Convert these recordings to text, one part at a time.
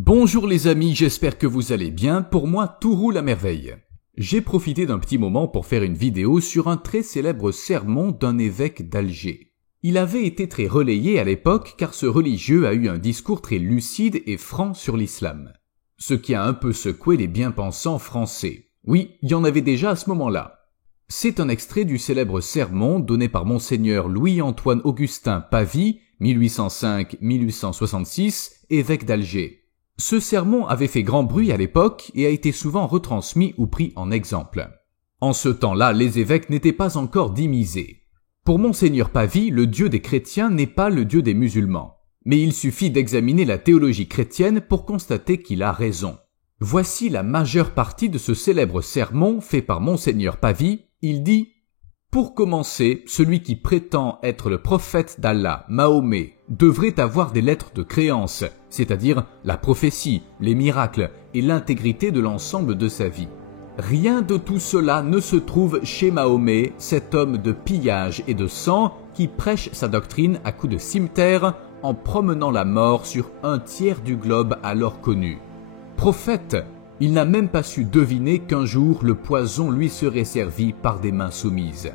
Bonjour les amis, j'espère que vous allez bien. Pour moi, tout roule à merveille. J'ai profité d'un petit moment pour faire une vidéo sur un très célèbre sermon d'un évêque d'Alger. Il avait été très relayé à l'époque car ce religieux a eu un discours très lucide et franc sur l'islam. Ce qui a un peu secoué les bien-pensants français. Oui, il y en avait déjà à ce moment-là. C'est un extrait du célèbre sermon donné par Monseigneur Louis-Antoine Augustin Pavie, 1805-1866, évêque d'Alger. Ce sermon avait fait grand bruit à l'époque et a été souvent retransmis ou pris en exemple. En ce temps-là, les évêques n'étaient pas encore dimisés. Pour Monseigneur Pavie, le Dieu des chrétiens n'est pas le Dieu des musulmans. Mais il suffit d'examiner la théologie chrétienne pour constater qu'il a raison. Voici la majeure partie de ce célèbre sermon fait par Monseigneur Pavie. Il dit « Pour commencer, celui qui prétend être le prophète d'Allah, Mahomet, devrait avoir des lettres de créance, c'est-à-dire la prophétie, les miracles et l'intégrité de l'ensemble de sa vie. Rien de tout cela ne se trouve chez Mahomet, cet homme de pillage et de sang qui prêche sa doctrine à coups de cimeterre en promenant la mort sur un tiers du globe alors connu. Prophète, il n'a même pas su deviner qu'un jour le poison lui serait servi par des mains soumises.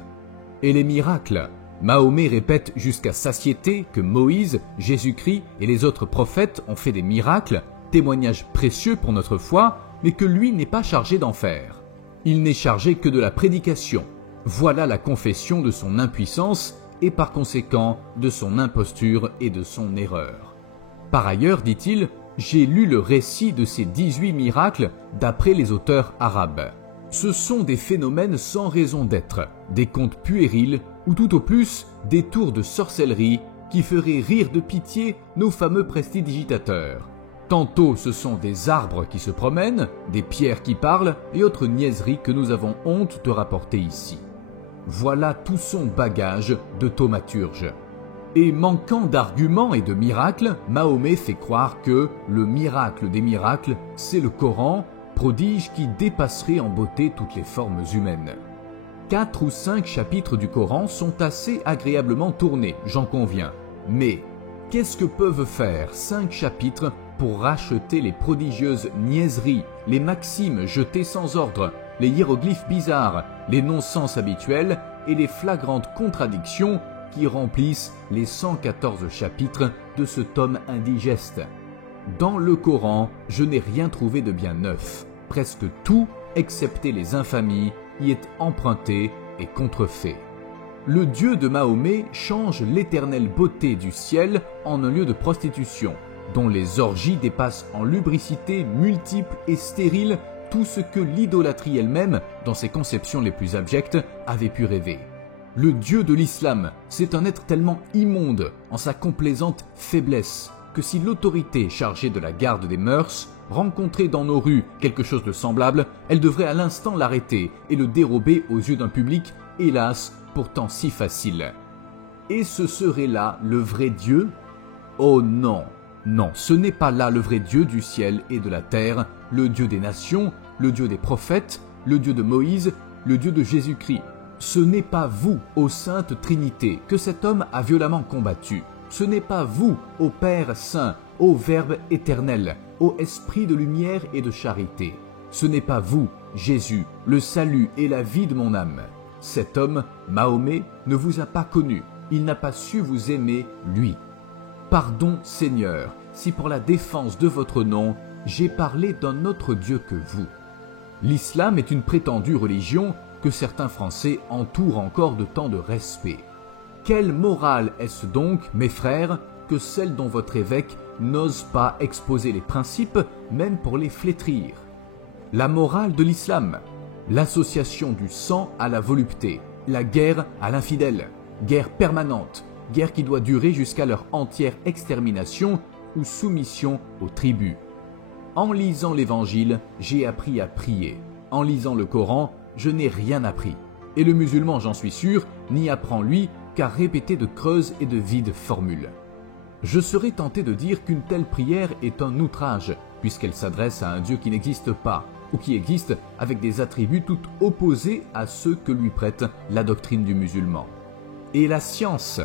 Et les miracles, Mahomet répète jusqu'à satiété que Moïse, Jésus-Christ et les autres prophètes ont fait des miracles, témoignages précieux pour notre foi, mais que lui n'est pas chargé d'en faire. Il n'est chargé que de la prédication. Voilà la confession de son impuissance et par conséquent de son imposture et de son erreur. Par ailleurs, dit-il, j'ai lu le récit de ces 18 miracles d'après les auteurs arabes. Ce sont des phénomènes sans raison d'être, des contes puérils ou tout au plus des tours de sorcellerie qui feraient rire de pitié nos fameux prestidigitateurs. Tantôt ce sont des arbres qui se promènent, des pierres qui parlent et autres niaiseries que nous avons honte de rapporter ici. Voilà tout son bagage de thaumaturge. Et manquant d'arguments et de miracles, Mahomet fait croire que le miracle des miracles, c'est le Coran, prodige qui dépasserait en beauté toutes les formes humaines. 4 ou 5 chapitres du Coran sont assez agréablement tournés, j'en conviens. Mais qu'est-ce que peuvent faire 5 chapitres pour racheter les prodigieuses niaiseries, les maximes jetées sans ordre, les hiéroglyphes bizarres, les non-sens habituels et les flagrantes contradictions qui remplissent les 114 chapitres de ce tome indigeste? Dans le Coran, je n'ai rien trouvé de bien neuf. Presque tout, excepté les infamies, y est emprunté et contrefait. Le Dieu de Mahomet change l'éternelle beauté du ciel en un lieu de prostitution, dont les orgies dépassent en lubricité multiple et stérile tout ce que l'idolâtrie elle-même, dans ses conceptions les plus abjectes, avait pu rêver. Le Dieu de l'islam, c'est un être tellement immonde en sa complaisante faiblesse que si l'autorité chargée de la garde des mœurs rencontrait dans nos rues quelque chose de semblable, elle devrait à l'instant l'arrêter et le dérober aux yeux d'un public, hélas, pourtant si facile. Et ce serait là le vrai Dieu? Oh non, non, ce n'est pas là le vrai Dieu du ciel et de la terre, le Dieu des nations, le Dieu des prophètes, le Dieu de Moïse, le Dieu de Jésus-Christ. Ce n'est pas vous, ô Sainte Trinité, que cet homme a violemment combattu. Ce n'est pas vous, ô Père Saint, ô Verbe éternel, ô Esprit de lumière et de charité. Ce n'est pas vous, Jésus, le salut et la vie de mon âme. Cet homme, Mahomet, ne vous a pas connu. Il n'a pas su vous aimer, lui. Pardon, Seigneur, si pour la défense de votre nom, j'ai parlé d'un autre Dieu que vous. L'islam est une prétendue religion que certains Français entourent encore de tant de respect. Quelle morale est-ce donc, mes frères, que celle dont votre évêque n'ose pas exposer les principes, même pour les flétrir? La morale de l'islam, l'association du sang à la volupté, la guerre à l'infidèle, guerre permanente, guerre qui doit durer jusqu'à leur entière extermination ou soumission aux tribus. En lisant l'Évangile, j'ai appris à prier. En lisant le Coran, je n'ai rien appris. Et le musulman, j'en suis sûr, n'y apprend lui qu'à répéter de creuses et de vides formules. Je serais tenté de dire qu'une telle prière est un outrage, puisqu'elle s'adresse à un Dieu qui n'existe pas, ou qui existe avec des attributs tout opposés à ceux que lui prête la doctrine du musulman. Et la science,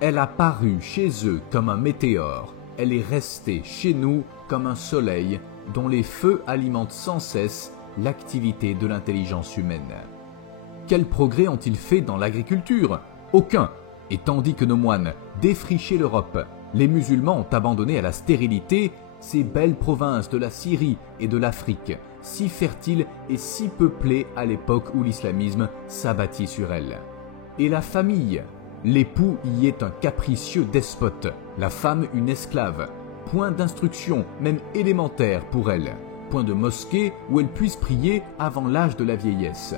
elle a paru chez eux comme un météore, elle est restée chez nous comme un soleil dont les feux alimentent sans cesse l'activité de l'intelligence humaine. Quels progrès ont-ils fait dans l'agriculture? Aucun. Et tandis que nos moines défrichaient l'Europe, les musulmans ont abandonné à la stérilité ces belles provinces de la Syrie et de l'Afrique, si fertiles et si peuplées à l'époque où l'islamisme s'abattit sur elles. Et la famille? L'époux y est un capricieux despote, la femme une esclave. Point d'instruction, même élémentaire pour elle. Point de mosquée où elle puisse prier avant l'âge de la vieillesse.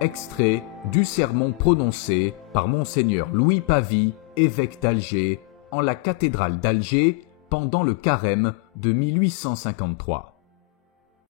Extrait du sermon prononcé par Monseigneur Louis Pavie, évêque d'Alger, en la cathédrale d'Alger, pendant le carême de 1853.